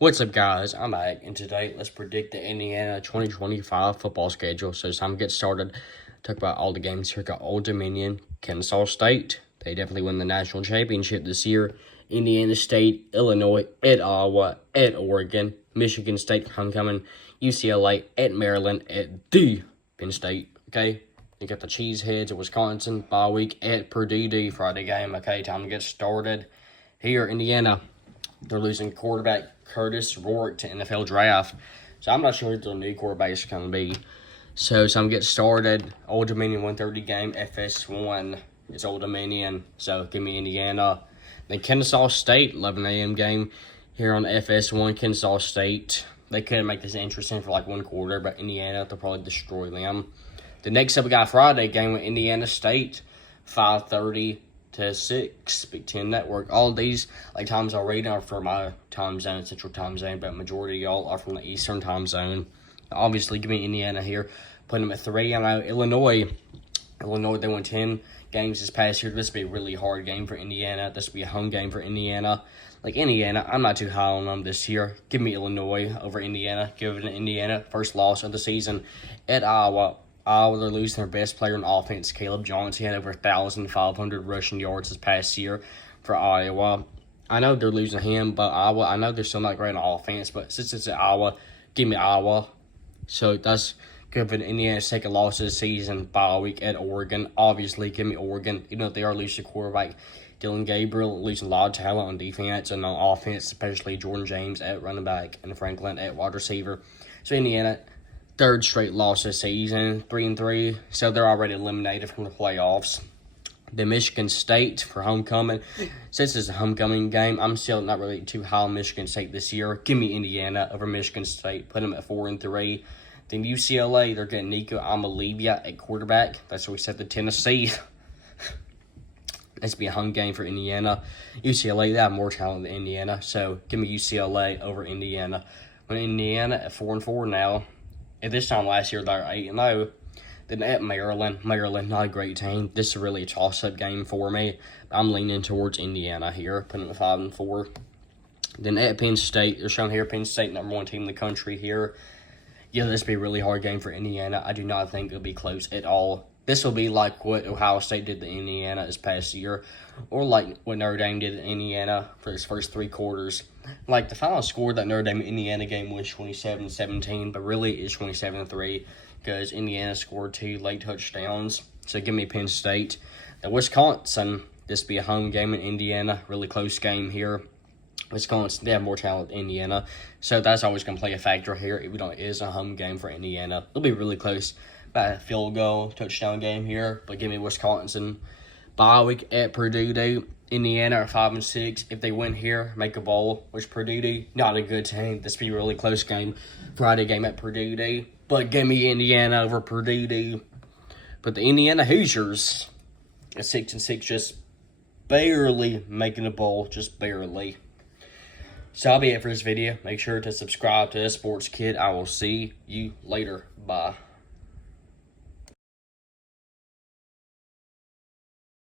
What's up, guys? I'm back, and today let's predict the Indiana 2025 football schedule. So it's time to get started. Talk about all the games here. Got Old Dominion, Kennesaw State. They definitely win the national championship this year. Indiana State, Illinois, at Iowa, at Oregon, Michigan State, homecoming, UCLA, at Maryland, at the Penn State. Okay, you got the Cheeseheads at Wisconsin, bye week at Purdue, Friday game. Okay, time to get started. Here, Indiana. They're losing quarterback Curtis Rourke to NFL draft. So I'm not sure who their new quarterback is going to be. So I'm getting started. Old Dominion 1:30 game. FS1 is Old Dominion. So give me Indiana. Then Kennesaw State 11 a.m. game here on FS1. Kennesaw State. They could make this interesting for like one quarter, but Indiana, they'll probably destroy them. The next up, we got Friday game with Indiana State. 5:30 to 6, Big Ten Network. All of these times already are for my time zone, Central Time Zone, but majority of y'all are from the Eastern Time Zone. Obviously, give me Indiana here. Putting them at 3. I know Illinois, they won 10 games this past year. This will be a really hard game for Indiana. This will be a home game for Indiana. Indiana, I'm not too high on them this year. Give me Illinois over Indiana. Give it to Indiana. First loss of the season at Iowa. They're losing their best player in offense, Caleb Johnson. He had over 1,500 rushing yards this past year for Iowa. I know they're losing him, but Iowa, I know they're still not great on offense, but since it's at Iowa, give me Iowa. So that's good for Indiana's second loss of the season, bye week at Oregon. Obviously, give me Oregon, even though they are losing quarterback Dylan Gabriel, losing a lot of talent on defense and on offense, especially Jordan James at running back and Franklin at wide receiver. So Indiana, third straight loss this season, 3-3, so they're already eliminated from the playoffs. The Michigan State for homecoming. Since it's a homecoming game, I'm still not really too high on Michigan State this year. Give me Indiana over Michigan State. Put them at 4-3. Then UCLA, they're getting Nico Amalivia at quarterback. That's what we said to Tennessee. This will be a home game for Indiana. UCLA, they have more talent than Indiana, so give me UCLA over Indiana. When Indiana at 4-4 now. At this time last year, they're 8-0. Then at Maryland, not a great team. This is really a toss-up game for me. I'm leaning towards Indiana here, putting them at 5-4. Then at Penn State, they're showing here Penn State, number 1 team in the country here. Yeah, this will be a really hard game for Indiana. I do not think it'll be close at all. This will be like what Ohio State did to Indiana this past year, or like what Notre Dame did to Indiana for its first 3 quarters. The final score of that Notre Dame-Indiana game was 27-17, but really it's 27-3 because Indiana scored 2 late touchdowns. So give me Penn State. The Wisconsin, this will be a home game in Indiana. Really close game here. Wisconsin, they have more talent than Indiana, so that's always going to play a factor here. Even though it is a home game for Indiana, it'll be really close. About a field goal, touchdown game here, but give me Wisconsin. Bye week at Purdue. Indiana are 5-6. If they win here, make a bowl, which Purdue, not a good team. This will be a really close game. Friday game at Purdue, but give me Indiana over Purdue. But the Indiana Hoosiers at 6-6, just barely making a bowl, just barely. So that'll be it for this video. Make sure to subscribe to the Sports Kid. I will see you later. Bye.